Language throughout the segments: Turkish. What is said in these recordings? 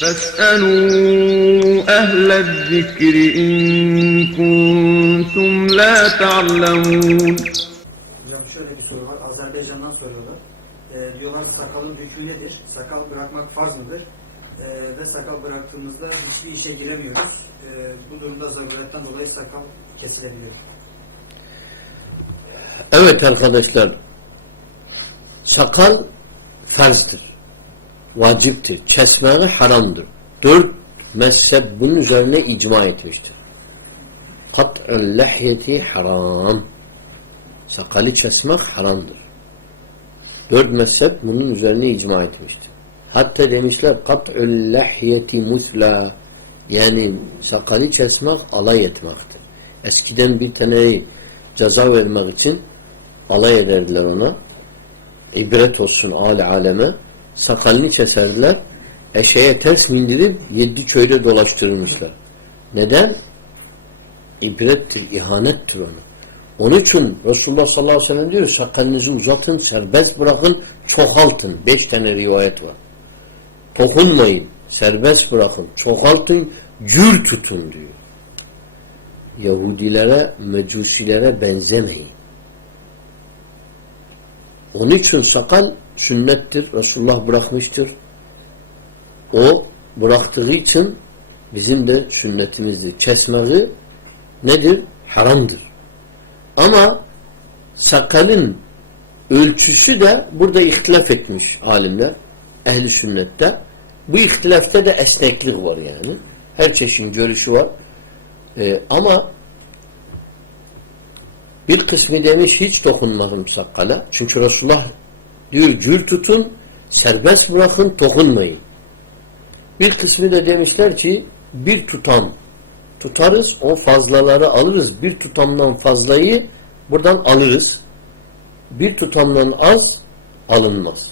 فَاسْأَلُوا أَهْلَ الذِّكْرِ إِن كُنتُمْ لَا تَعْلَمُونَ. Hocam şöyle bir soru var. Azerbaycan'dan soruyorlar. Diyorlar sakalın dökümü nedir? Sakal bırakmak farz mıdır? Ve sakal bıraktığımızda hiçbir işe giremiyoruz. Bu durumda zaruretten dolayı sakal kesilebilir. Evet arkadaşlar, sakal farzdır, vaciptir, kesmeği haramdır. 4 mezhep bunun üzerine icma etmiştir. Kat'ül lehyeti haram. Sakalı kesmek haramdır. 4 mezhep bunun üzerine icma etmiştir. Hatta demişler kat'ül lehyeti musla, yani sakalı kesmek alay etmektir. Eskiden bir tane ceza vermek için alay ederdiler ona. İbret olsun aleme. Sakalını keserdiler. Eşeğe ters bindirip 7 köyde dolaştırılmışlar. Neden? İbrettir, ihanettir onu. Onun için Resulullah sallallahu aleyhi ve sellem diyor, sakalınızı uzatın, serbest bırakın, çoğaltın. 5 tane rivayet var. Dokunmayın, serbest bırakın, çoğaltın, gür tutun diyor. Yahudilere, mecusilere benzemeyin. Onun için sakal sünnettir. Resulullah bırakmıştır. O bıraktığı için bizim de sünnetimizdir. Kesmeği nedir? Haramdır. Ama sakalın ölçüsü de burada ihtilaf etmiş alimler. Ehli sünnette. Bu ihtilafta da esneklik var yani. Her çeşit görüşü var. Ama bir kısmı demiş hiç dokunmayın sakala. Çünkü Resulullah diyor gül tutun, serbest bırakın, dokunmayın. Bir kısmı da demişler ki bir tutam tutarız, o fazlaları alırız. Bir tutamdan fazlayı buradan alırız. Bir tutamdan az alınmaz.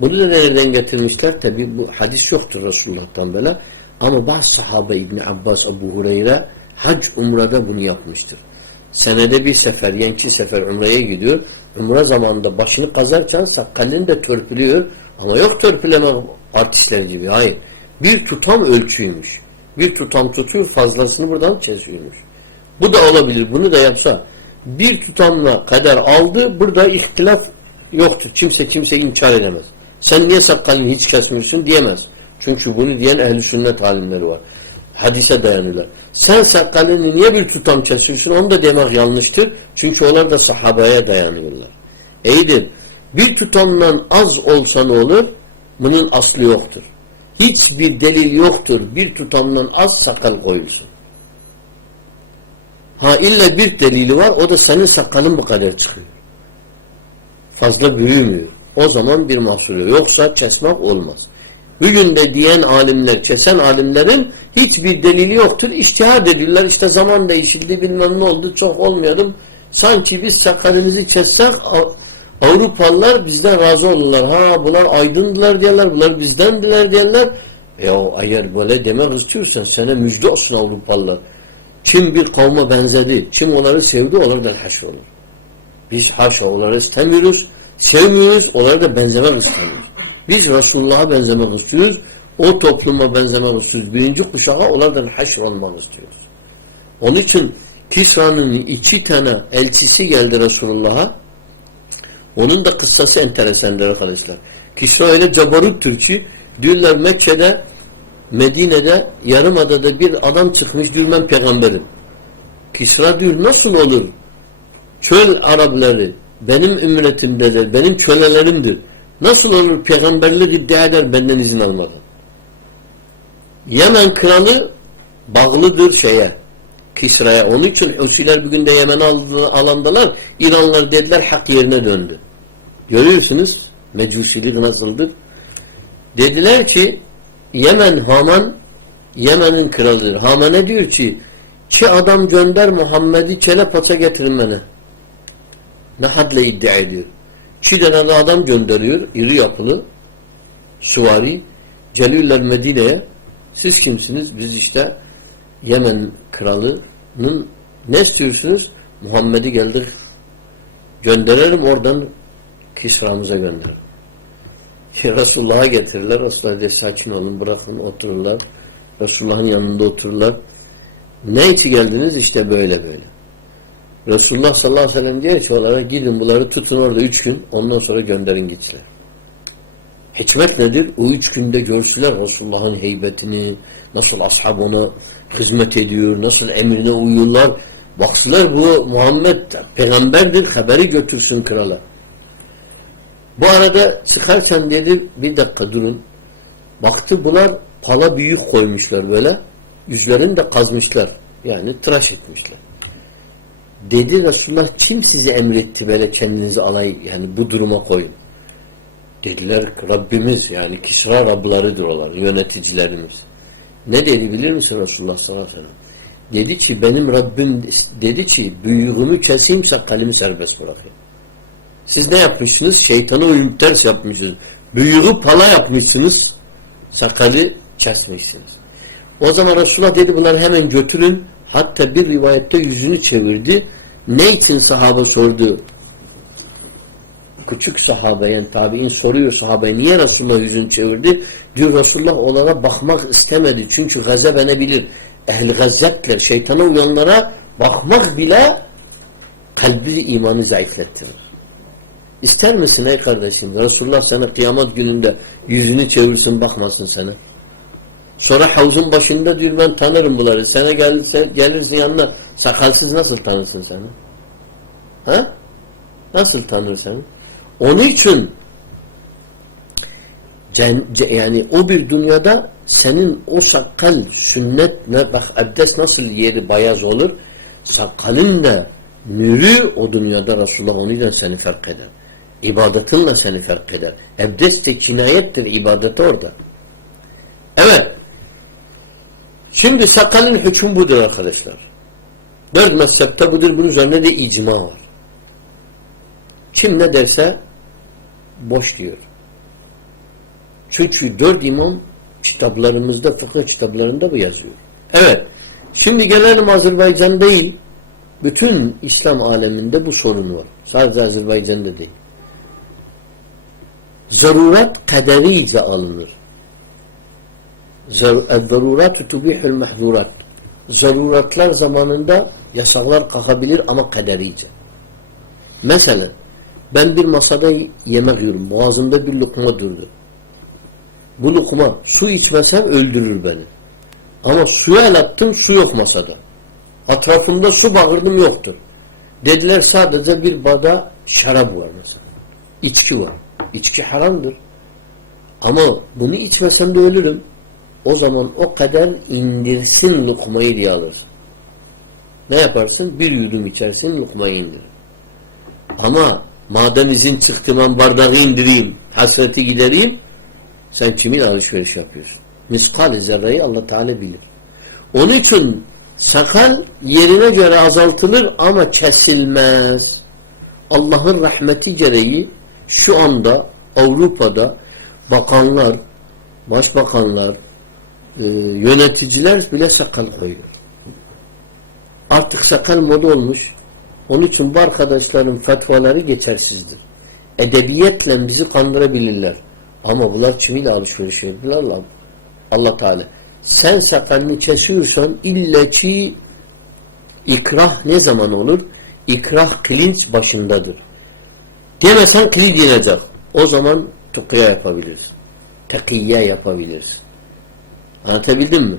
Bunu da nereden getirmişler? Tabi bu hadis yoktur Resulullah'tan böyle. Ama bazı sahabe İbni Abbas, Ebu Hureyre hac umrada bunu yapmıştır. Senede bir sefer, yenki sefer umreye gidiyor. Umre zamanında başını kazarken sakalını da törpülüyor. Ama yok törpüleme artistler gibi. Hayır. Bir tutam ölçüymüş. Bir tutam tutuyor, fazlasını buradan kesiyormuş. Bu da olabilir. Bunu da yapsa bir tutamla kadar aldı. Burada ihtilaf yoktur. Kimse inkar edemez. Sen niye sakalını hiç kesmiyorsun diyemez. Çünkü bunu diyen ehl-i sünnet alimleri var. Hadise dayanırlar. Sen sakalını niye bir tutam kesiyorsun? Onu da demek yanlıştır. Çünkü onlar da sahabaya dayanıyorlar. İyidir. Bir tutamdan az olsa ne olur? Bunun aslı yoktur. Hiçbir delil yoktur. Bir tutamdan az sakal koyulsun. Ha illa bir delili var. O da senin sakalın bu kadar çıkıyor. Fazla büyümüyor. O zaman bir mahsuru. Yoksa kesmek olmaz. Bugün de diyen alimler, kesen alimlerin hiçbir delili yoktur. İçtihad ediyorlar. İşte zaman değişildi, bilmem ne oldu, çok olmayalım. Sanki biz sakalımızı kessek Avrupalılar bizden razı olurlar. Ha bunlar aydındılar diyorlar, bunlar bizdendiler diyorlar. Ya eğer böyle demek istiyorsan sana müjde olsun Avrupalılar. Kim bir kavme benzedi, kim onları sevdi, onlardan haşr olur. Biz haşa onları istemiyoruz, sevmiyoruz, onları da benzemek istemiyoruz. Biz Resulullah'a benzemek istiyoruz, o topluma benzemek istiyoruz. Birinci kuşağa onlardan haşr olmak istiyoruz. Onun için Kisra'nın 2 tane elçisi geldi Resulullah'a. Onun da kıssası enteresandır arkadaşlar. Kisra öyle cabaruttur ki diyorlar Mekke'de, Medine'de, Yarımada'da bir adam çıkmış diyor ben peygamberim. Kisra diyor nasıl olur? Çöl Arapları benim ümmetimdedir, benim kölelerimdir. Nasıl olur peygamberlik iddia eder benden izin almadan? Yemen kralı bağlıdır Kisra'ya. Onun için Husiler bugün de Yemen'i alandalar. İranlılar dediler hak yerine döndü. Görüyorsunuz mecusilik nasıldır? Dediler ki Haman Yemen'in kralıdır. Haman'a diyor ki adam gönder Muhammed'i çele paça getirin bana. Ne hadle iddia ediyor. 2 tane adam gönderiyor. İri yapılı süvari. Geliyorlar Medine'ye. Siz kimsiniz? Biz işte Yemen kralının ne istiyorsunuz? Muhammed'i geldik gönderelim oradan Kisra'mıza gönderelim. Resulullah'a getirirler. Resulullah diyor sakin olun, bırakın, otururlar. Resulullah'ın yanında otururlar. Ne için geldiniz? İşte böyle böyle. Resulullah sallallahu aleyhi ve sellem diyor ki onlara gidin bunları tutun orada 3 gün, ondan sonra gönderin gitsinler. Hikmet nedir? O 3 günde görsüler Resulullah'ın heybetini, nasıl ashab ona hizmet ediyor, nasıl emrine uyuyorlar. Baksılar bu Muhammed peygamberdir, haberi götürsün krala. Bu arada çıkarken dedi bir dakika durun. Baktı bunlar pala büyük koymuşlar böyle. Yüzlerini de kazmışlar. Yani tıraş etmişler. Dedi Resulullah kim sizi emretti böyle kendinizi alay yani bu duruma koyun. Dediler Rabbimiz yani Kisra Rablarıdır onlar yöneticilerimiz. Ne dedi bilir misin Resulullah sallallahu aleyhi ve sellem? Dedi ki benim Rabbim dedi ki büyüğümü keseyim sakalımı serbest bırakayım. Siz ne yapmışsınız? Şeytana uyum ters yapmışsınız. Büyüğü pala yapmışsınız. Sakalı kesmişsiniz. O zaman Resulullah dedi bunları hemen götürün. Hatta bir rivayette yüzünü çevirdi. Ne için sahabe sordu? Küçük sahabe yani tabi'in soruyor sahabeye niye Resulullah yüzünü çevirdi? Diyor Resulullah onlara bakmak istemedi. Çünkü gazebenebilir. Ehl-i gazzetler, şeytana uyanlara bakmak bile kalbi imanı zayıflettirir. İster misin ey kardeşim? Resulullah sana kıyamet gününde yüzünü çevirsin bakmasın sana. Sonra havuzun başında diyor ben tanırım bunları. Sana gelirsin yanına sakalsız nasıl tanırsın sana? Ha? Nasıl tanırsın? Onun için yani o bir dünyada senin o sakal sünnet ne bak abdest nasıl yeri beyaz olur sakalın da nürü o dünyada Resulullah onunla seni fark eder. İbadetinle seni fark eder. Abdest de kinayettir ibadeti orada. Evet. Şimdi sakalın hükmü budur arkadaşlar. 4 mezhepte budur. Bunun üzerine de icma var. Kim ne derse boş diyor. Çünkü 4 imam kitaplarımızda, fıkıh kitaplarında bu yazıyor. Evet. Şimdi gelelim Azerbaycan değil. Bütün İslam aleminde bu sorun var. Sadece Azerbaycan'da değil. Zaruret kaderice alınır. Zarurat tubihul mahzurat. Zaruratlar zamanında yasaklar kalkabilir ama kaderice. Mesela ben bir masada yemek yiyorum. Boğazımda bir lokma durdu. Bu lokma su içmesem öldürür beni. Ama suya el attım su yok masada. Etrafımda su bağırdım yoktur. Dediler sadece bir bardağı şarap var mesela. İçki var. İçki haramdır. Ama bunu içmesem de ölürüm. O zaman o kadar indirsin lokmayı diye alırsın. Ne yaparsın? Bir yudum içersin lokmayı indirir. Ama madem izin çıktı ben bardağı indireyim, hasreti gidereyim, sen kimin alışveriş yapıyorsun? Miskal-i zerreyi Allah Teala bilir. Onun için sakal yerine göre azaltılır ama kesilmez. Allah'ın rahmeti gereği şu anda Avrupa'da bakanlar, başbakanlar, yöneticiler bile sakal koyuyor. Artık sakal moda olmuş. Onun için bu arkadaşların fetvaları geçersizdir. Edebiyetle bizi kandırabilirler. Ama bunlar kimiyle alışveriş ediyorlar? Allah Teala. Sen sakalını kesiyorsan illa ki ikrah ne zaman olur? İkrah kılinç başındadır. Demesen kılıç yenecek. O zaman tukiye yapabilirsin. Tekiyye yapabilirsin. Anlatabildim mi?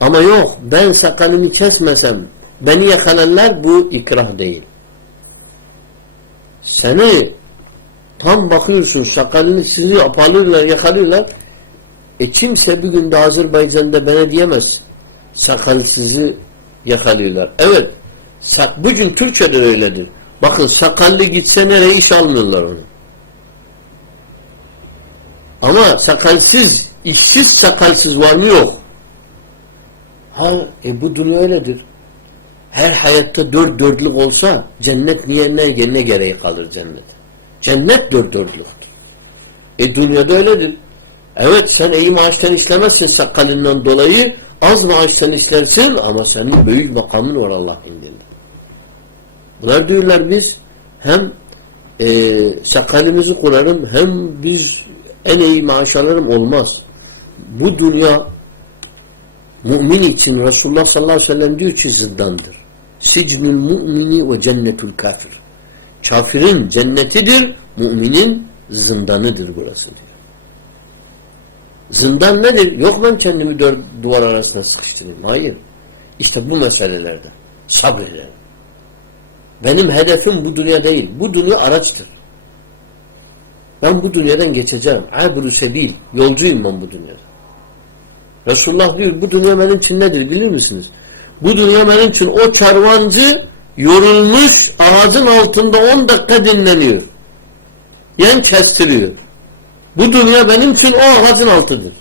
Ama yok ben sakalımı kesmesem beni yakalarlar bu ikrah değil. Seni tam bakıyorsun sakalını sizi yapalırlar yakalıyorlar. Kimse bir günde Azerbaycan'da bana diyemez sakalsızı yakalıyorlar. Evet bugün Türkiye'de öyledir. Bakın sakallı gitse nereye iş almıyorlar onu. Ama sakalsız işsiz sakalsız var mı yok. Bu dünya öyledir. Her hayatta dörtlük olsa cennet ne gereği kalır cennet? Cennet dörtlüktür. Dünyada öyledir. Evet sen iyi maaştan işlemezsin sakalından dolayı az maaştan işlersin ama senin büyük makamın var Allah indinde. Bunlar diyorlar biz hem sakalımızı kurarım hem biz en iyi maaş alırım olmaz. Bu dünya mümin için Resulullah sallallahu aleyhi ve sellem diyor ki zindandır. Sicnül mümini ve cennetul kafir. Kafirin cennetidir, müminin zindanıdır burası diyor. Zindan nedir? Yok ben kendimi dört duvar arasına sıkıştırayım. Hayır. İşte bu meselelerde sabredelim. Benim hedefim bu dünya değil. Bu dünya araçtır. Ben bu dünyadan geçeceğim. Abru sebil. Yolcuyum ben bu dünyada. Resulullah diyor bu dünya benim için nedir bilir misiniz? Bu dünya benim için o kervancı yorulmuş ağacın altında 10 dakika dinleniyor. Yan kestiriyor. Bu dünya benim için o ağacın altıdır.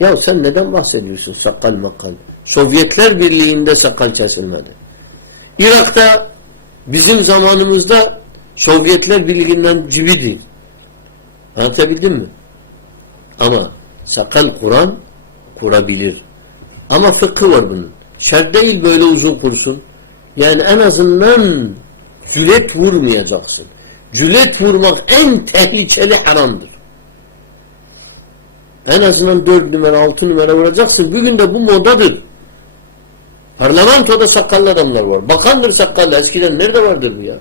Ya sen neden bahsediyorsun sakal makal? Sovyetler Birliği'nde sakal kesilmedi. Irak'ta bizim zamanımızda Sovyetler Birliği'nden cibi değil. Anlatabildim mi? Ama sakal Kur'an kurabilir. Ama fıkhı var bunun. Şart değil böyle uzun kursun. Yani en azından cület vurmayacaksın. Cület vurmak en tehlikeli haramdır. En azından 4 numara 6 numara vuracaksın. Bugün de bu modadır. Parlamentoda sakallı adamlar var. Bakandır sakallı. Eskiden nerede vardır bu ya?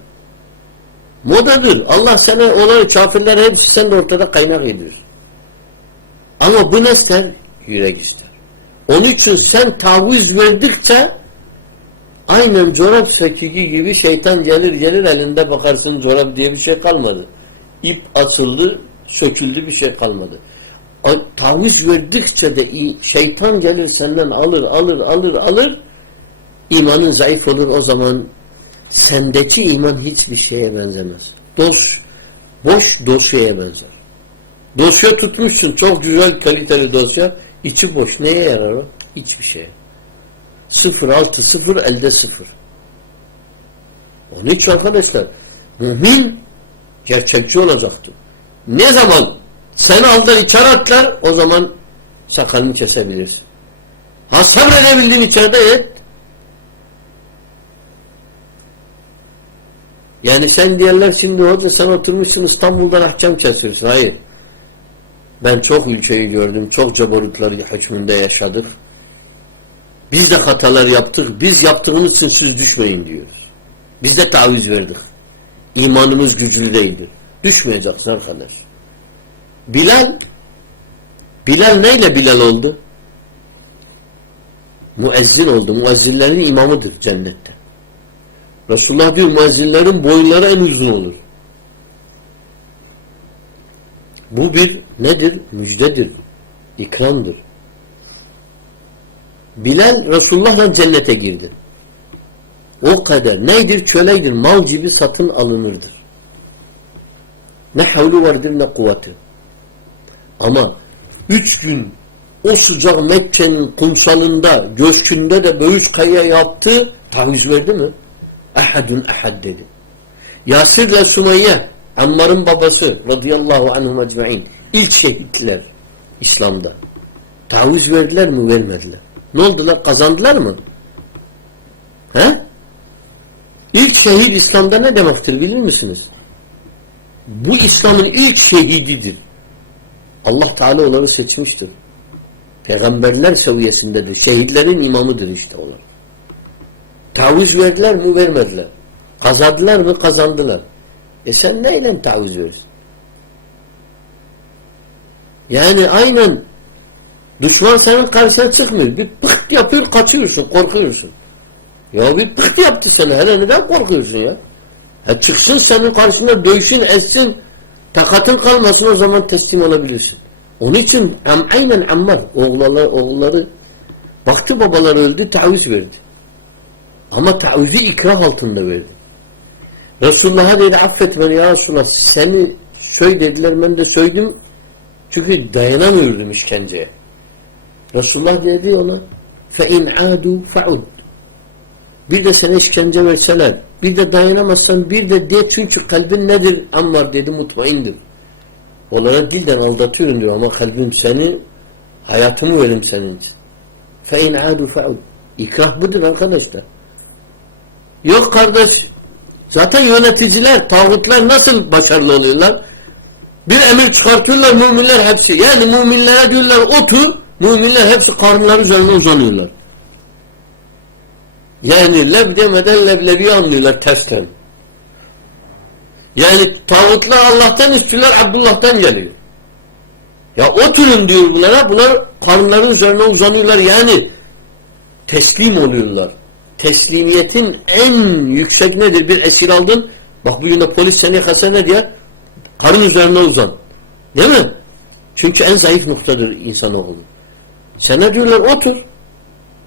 Modadır. Allah sana onları kafirler hepsi sen de ortada kaynak ediyorsun. Ama bu ne ister? Yürek ister. Onun için sen taviz verdikçe aynen çorap söküğü gibi şeytan gelir elinde bakarsın çorap diye bir şey kalmadı. İp açıldı, söküldü bir şey kalmadı. Taviz verdikçe de şeytan gelir senden alır imanın zayıf olur o zaman sendeki iman hiçbir şeye benzemez. Boş dosyaya benzer. Dosya tutmuşsun çok güzel kaliteli dosya içi boş neye yarar o? Hiçbir şeye. 0 elde 0. Onun için arkadaşlar mümin gerçekçi olacaktır. Ne zaman seni aldığı içeratlar o zaman sakalını kesebilirsin. Ha sabredebildiğin içeride et. Yani sen diyorlar şimdi hoca sen oturmuşsun İstanbul'dan ahkam kesiyorsun. Hayır. Ben çok ülkeyi gördüm. Çok cebarutları hükmünde yaşadık. Biz de hatalar yaptık. Biz yaptığımız için siz düşmeyin diyoruz. Biz de taviz verdik. İmanımız güçlü değildir. Düşmeyeceksin arkadaş. Bilal neyle Bilal oldu? Müezzin oldu. Müezzinlerin imamıdır cennette. Resulullah diyor müezzinlerin boyunları en uzun olur. Bu bir nedir? Müjdedir. İkramdır. Bilal Resulullah'la cennete girdi. O kadar. Neydir? Köleydir. Mal gibi satın alınırdır. Ne havlu vardır ne kuvveti. Ama 3 gün o sıcak Mekke'nin kumsalında göçkünde de böğüş kaya yaptı. Taviz verdi mi? Ahadun ahad dedi. Yasir ile Sumeyye Ammar'ın babası radıyallahu anhum ecmaîn ilk şehitler İslam'da. Taviz verdiler mi? Vermediler. Ne oldular? Kazandılar mı? He? İlk şehit İslam'da ne demektir bilir misiniz? Bu İslam'ın ilk şehididir. Allah Teala onları seçmiştir. Peygamberler seviyesindedir. Şehitlerin imamıdır işte onlar. Taviz verdiler mi? Vermediler. Kazandılar mı? Kazandılar. Sen neyle taviz verirsin? Yani aynen düşman senin karşına çıkmıyor. Bir pıht yapıyor, kaçıyorsun, korkuyorsun. Ya bir pıht yaptı sana. Hele neden korkuyorsun ya? Çıksın senin karşına dövüşün, etsin, takatın kalmasın o zaman teslim olabilirsin. Onun için aynen Ammar oğulları baktı babaları öldü, taviz verdi. Ama tavizi ikrah altında verdi. Resulullah'a dedi affet beni ya Resulullah seni söy dediler ben de söyledim çünkü dayanamıyordum işkenceye. Resulullah dedi ona فَاِنْ عَادُوا فَعُدْ bir de sana işkence verseler bir de dayanamazsan bir de de çünkü kalbin nedir Ammar dedi mutmaindir. Onlara dilden aldatıyorum diyor ama kalbim seni hayatımı verim senin için. فَاِنْ عَادُوا فَعُدْ İkrah budur arkadaşlar. Yok kardeş zaten yöneticiler, tağutlar nasıl başarılı oluyorlar? Bir emir çıkartıyorlar müminler hepsi. Yani müminlere diyorlar otur. Müminler hepsi karınları üzerine uzanıyorlar. Yani leb demeden leblebi anlıyorlar tersten. Yani tağutlar Allah'tan üstünler Abdullah'tan geliyor. Ya oturun diyor bunlara. Bunlar karınların üzerine uzanıyorlar. Yani teslim oluyorlar. Teslimiyetin en yüksek nedir? Bir esir aldın. Bak bugün de polis seni yakasa ne diyor? Karın üzerine uzan. Değil mi? Çünkü en zayıf noktadır insanoğlu. Sana diyorlar otur.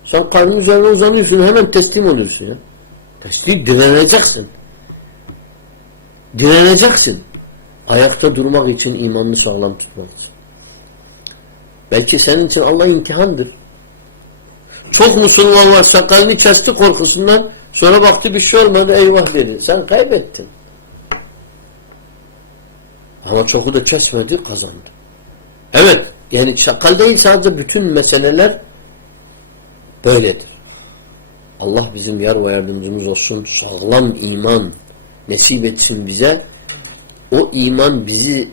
Sen karnın üzerine uzanıyorsun. Hemen teslim oluyorsun ya. Teslim direneceksin. Direneceksin. Ayakta durmak için imanını sağlam tutmak için. Belki senin için Allah imtihandır. Çok Müslüman var sakalını kesti korkusundan sonra baktı bir şey olmadı eyvah dedi. Sen kaybettin. Ama çoku da kesmedi kazandı. Evet yani sakal değil sadece bütün meseleler böyledir. Allah bizim yar ve yardımcımız olsun. Sağlam iman nasip etsin bize. O iman bizi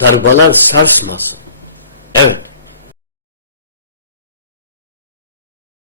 darbalar sarsmasın.